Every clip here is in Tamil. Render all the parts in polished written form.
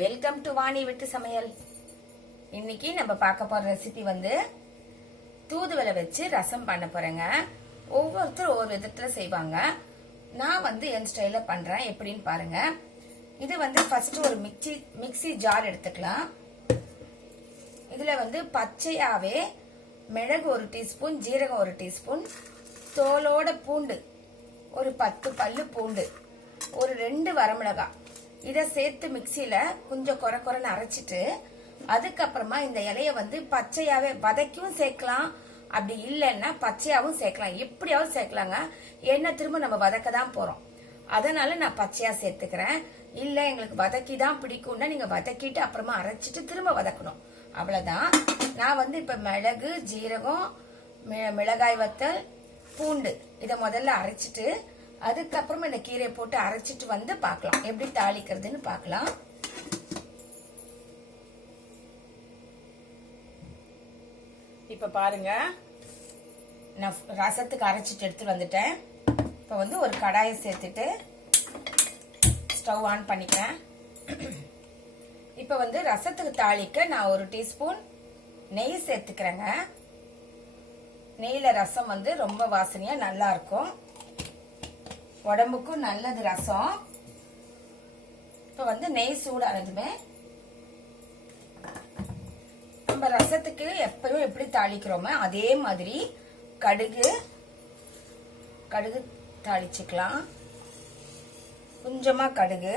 வெல்கம் டு வாணி வீட்டு சமையல். இன்னைக்கு நம்ம பார்க்க போற ரெசிபி வந்து தூதுவளை வச்சு ரசம் பண்ண போறேங்க. ஒவ்வொருத்தரும் ஒவ்வொரு விதத்துல செய்வாங்க. நான் வந்து என் ஸ்டைல பண்றேன். எப்படின்னு பாருங்க. இது வந்து ஃபர்ஸ்ட் ஒரு மிக்ஸி ஜார் எடுத்துக்கலாம். இதுல வந்து பச்சையாவே மிளகு 1 டீஸ்பூன், ஜீரகம் 1 டீஸ்பூன், தோலோட பூண்டு ஒரு 10 பல்லு பூண்டு, ஒரு 2 வரமிளகாய் இதை சேர்த்து மிக்சியில கொஞ்சம் குறைன்னு அரைச்சிட்டு, அதுக்கப்புறமா இந்த இலைய வந்து பச்சையாவே வதக்கியும் சேர்க்கலாம், அப்படி இல்லைன்னா பச்சையாவும் சேர்க்கலாம். எப்படியாவது சேர்க்கலாங்க. ஏன்னா திரும்ப நம்ம வதக்க தான் போறோம். அதனால நான் பச்சையா சேர்த்துக்கிறேன். இல்ல எங்களுக்கு வதக்கி தான் பிடிக்கும்னா நீங்க வதக்கிட்டு அப்புறமா அரைச்சிட்டு திரும்ப வதக்கணும். அவ்வளவுதான். நான் வந்து இப்ப மிளகு, ஜீரகம், மிளகாய் வத்தல், பூண்டு இதை முதல்ல அரைச்சிட்டு அதுக்கப்புறமா இந்த கீரையை போட்டு அரைச்சிட்டு வந்து பார்க்கலாம் எப்படி தாளிக்கிறதுன்னு பார்க்கலாம். இப்ப பாருங்க, நான் ரசத்துக்கு அரைச்சிட்டு எடுத்து வந்துட்டேன். இப்ப வந்து ஒரு கடாயை சேர்த்துட்டு ஸ்டவ் ஆன் பண்ணிக்கிறேன். இப்ப வந்து ரசத்துக்கு தாளிக்க நான் 1 டீஸ்பூன் நெய் சேர்த்துக்கிறேங்க. நெய்ல ரசம் வந்து ரொம்ப வாசனையா நல்லா இருக்கும், உடம்புக்கும் நல்லது ரசம். இப்ப வந்து நெய் சூடானதுமே நம்ம ரசத்துக்கு எப்பவும் எப்படி தாளிக்கிறோமோ அதே மாதிரி கடுகு தாளிச்சுக்கலாம். கொஞ்சமா கடுகு,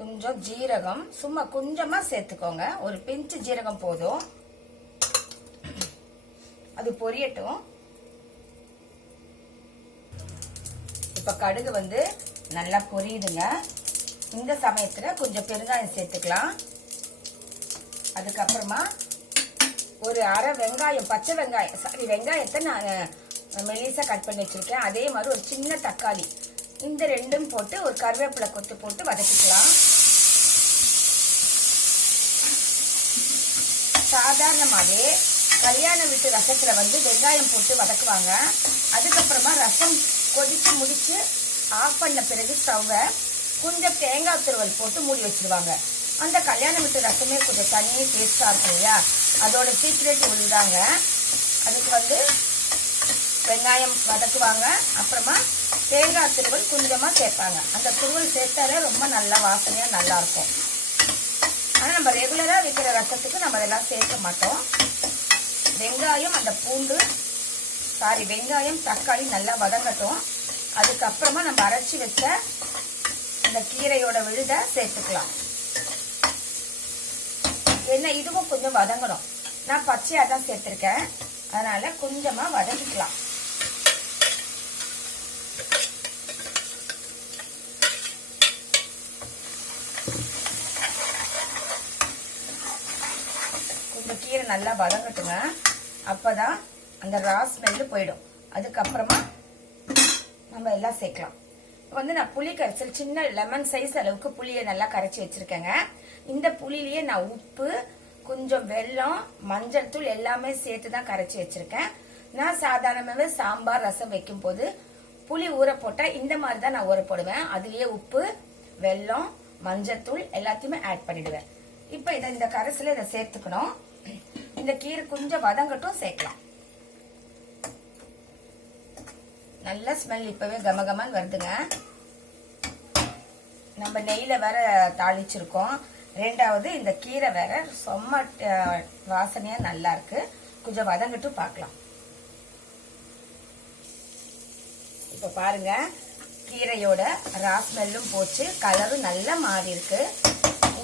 கொஞ்சம் ஜீரகம், சும்மா கொஞ்சமா சேர்த்துக்கோங்க. ஒரு பிஞ்சு ஜீரகம் போதும். அது பொரியட்டும். இப்ப கடுகு வந்து நல்லா பொரியுதுங்க. இந்த சமயத்துல கொஞ்சம் பெருங்காயம் சேர்த்துக்கலாம். அதுக்கப்புறமா ஒரு அரை வெங்காயம், பச்சை வெங்காயம், வெங்காயத்தை நான் மெலிசா கட் பண்ணி வச்சிருக்கேன். அதே மாதிரி ஒரு சின்ன தக்காளி, இந்த ரெண்டும் போட்டு ஒரு கருவேப்பிலை கொத்து போட்டு வதக்கிக்கலாம். சாதாரணமாவே கல்யாண வீட்டு ரசத்துல வந்து வெங்காயம் போட்டு வதக்குவாங்க. அதுக்கப்புறமா ரசம் கொதிச்சு முடிச்சு ஆஃப் பண்ண பிறகு ஸ்டவ்வை கொஞ்சம் தேங்காய் துருவல் போட்டு மூடி வச்சிருவாங்க. அந்த கல்யாண வீட்டு ரசமே கொஞ்சம் தனியே டேஸ்டா இருக்கும் இல்லையா? அதோட சீக்ரெட் உள்ளதாங்க. அதுக்கு வந்து வெங்காயம் வதக்குவாங்க, அப்புறமா தேங்காய் துருவல் கொஞ்சமா சேர்ப்பாங்க. அந்த துருவல் சேர்த்தாலே ரொம்ப நல்லா வாசனையா நல்லா இருக்கும். ஆனா நம்ம ரெகுலரா வைக்கிற ரசத்துக்கு நம்ம அதெல்லாம் சேர்க்க மாட்டோம். வெங்காயம், அந்த பூண்டு, வெங்காயம் தக்காளி நல்லா வதங்கட்டும். அதுக்கப்புறமா நம்ம அரைச்சி வச்ச இந்த கீரையோட விழுத சேர்த்துக்கலாம். என்ன இதுவும் கொஞ்சம் வதங்கணும். நான் பச்சையா தான் சேர்த்திருக்கேன், அதனால கொஞ்சமா வதக்கிக்கலாம். கொஞ்சம் கீரை நல்லா வதங்கட்டுங்க. அப்பதான் அந்த ரா ஸ்மெல்லு போயிடும். அதுக்கப்புறமா நம்ம எல்லாம் சேர்க்கலாம். வந்து நான் புளி கரைசல் சின்ன லெமன் சைஸ் அளவுக்கு புளியை நல்லா கரைச்சி வச்சிருக்கேங்க. இந்த புளியிலேயே நான் உப்பு, கொஞ்சம் வெல்லம், மஞ்சள் தூள் எல்லாமே சேர்த்து தான் கரைச்சி வச்சிருக்கேன். நான் சாதாரணமாவே சாம்பார் ரசம் வைக்கும் போது புளி ஊற போட்டா இந்த மாதிரி தான் நான் ஊற போடுவேன். அதுலயே உப்பு, வெல்லம், மஞ்சள் தூள் எல்லாத்தையுமே ஆட் பண்ணிடுவேன். இப்ப இந்த கரைசல இதை சேர்த்துக்கணும். இந்த கீரை கொஞ்சம் வதங்கட்டும், சேர்க்கலாம். நல்ல ஸ்மெல் இப்பவே கமகமன்னு வருதுங்க. நம்ம நெய்ல வேற தாளிச்சிருக்கோம். ரெண்டாவது இந்த கீரை வேற செம்ம வாசனையா நல்லா இருக்கு. கொஞ்சம் வதங்கட்டு பார்க்கலாம். இப்ப பாருங்க, கீரையோட ரா ஸ்மெல்லும் போச்சு, கலரும் நல்லா மாறி இருக்கு.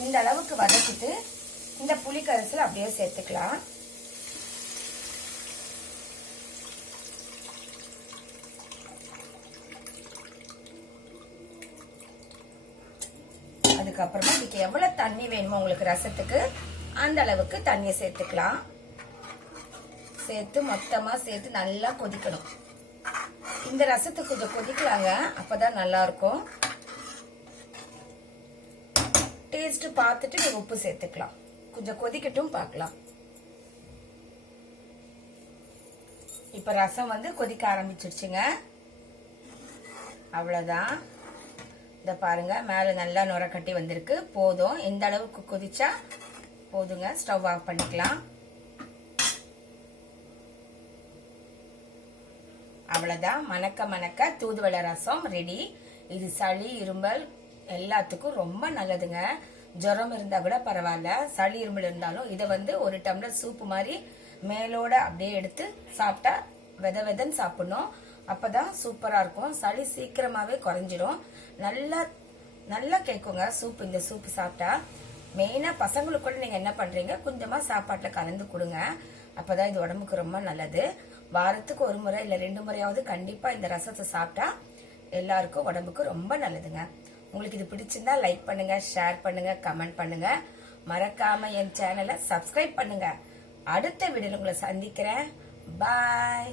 இந்த அளவுக்கு வதக்கிட்டு இந்த புளி கரைசல் அப்படியே சேர்த்துக்கலாம். அதுக்கப்புறமா இதுக்கு எவ்வளவு தண்ணி வேணுமோ உங்களுக்கு ரசத்துக்கு அந்த அளவுக்கு தண்ணியை சேர்த்துக்கலாம். சேர்த்து மொத்தமா சேர்த்து நல்லா கொதிக்கணும். இந்த ரசத்துக்கு கொஞ்சம் கொதிக்கலாங்க, அப்பதான் நல்லா இருக்கும். டேஸ்ட் பார்த்துட்டு நீங்க உப்பு சேர்த்துக்கலாம். கொஞ்சம் கொதிக்கட்டும் பார்க்கலாம். இப்ப ரசம் வந்து கொதிக்க ஆரம்பிச்சிருச்சுங்க. அவ்வளவுதான். இத பாருங்க, மேல நல்லா நுர கட்டி வந்திருக்கு. போதும், இந்த அளவுக்கு கொதிச்சா போதுங்க. ஸ்டவ் ஆஃப் பண்ணிக்கலாம். அவ்வளவுதான், மணக்க மணக்க தூதுவளை ரசம் ரெடி. இது சளி இருமல் எல்லாத்துக்கும் ரொம்ப நல்லதுங்க. ஜுரம் இருந்தா கூட பரவாயில்ல, சளி இருமல் இருந்தாலும் இதை வந்து ஒரு டம்ளர் சூப்பு மாதிரி மேலோட அப்படியே எடுத்து சாப்பிட்டா வித விதன்னு சாப்பிடணும். அப்பதான் சூப்பரா இருக்கும். சளி சீக்கிரமாவே குறைஞ்சிரும். நல்லா நல்லா கேட்குங்க சூப். இந்த சூப் சாப்பிட்டா மெயினா பசங்களுக்கு கூட நீங்க என்ன பண்றீங்க, கொஞ்சமா சாப்பாட்டுல கலந்து கொடுங்க. அப்பதான் இது உடம்புக்கு ரொம்ப நல்லது. வாரத்துக்கு ஒரு முறை இல்ல 2 முறையாவது கண்டிப்பா இந்த ரசத்தை சாப்பிட்டா எல்லாருக்கும் உடம்புக்கு ரொம்ப நல்லதுங்க. உங்களுக்கு இது பிடிச்சிருந்தா லைக் பண்ணுங்க, ஷேர் பண்ணுங்க, கமெண்ட் பண்ணுங்க. மறக்காம என் சேனலை சப்ஸ்கிரைப் பண்ணுங்க. அடுத்த வீடியோல உங்களை சந்திக்கிறேன். பாய்.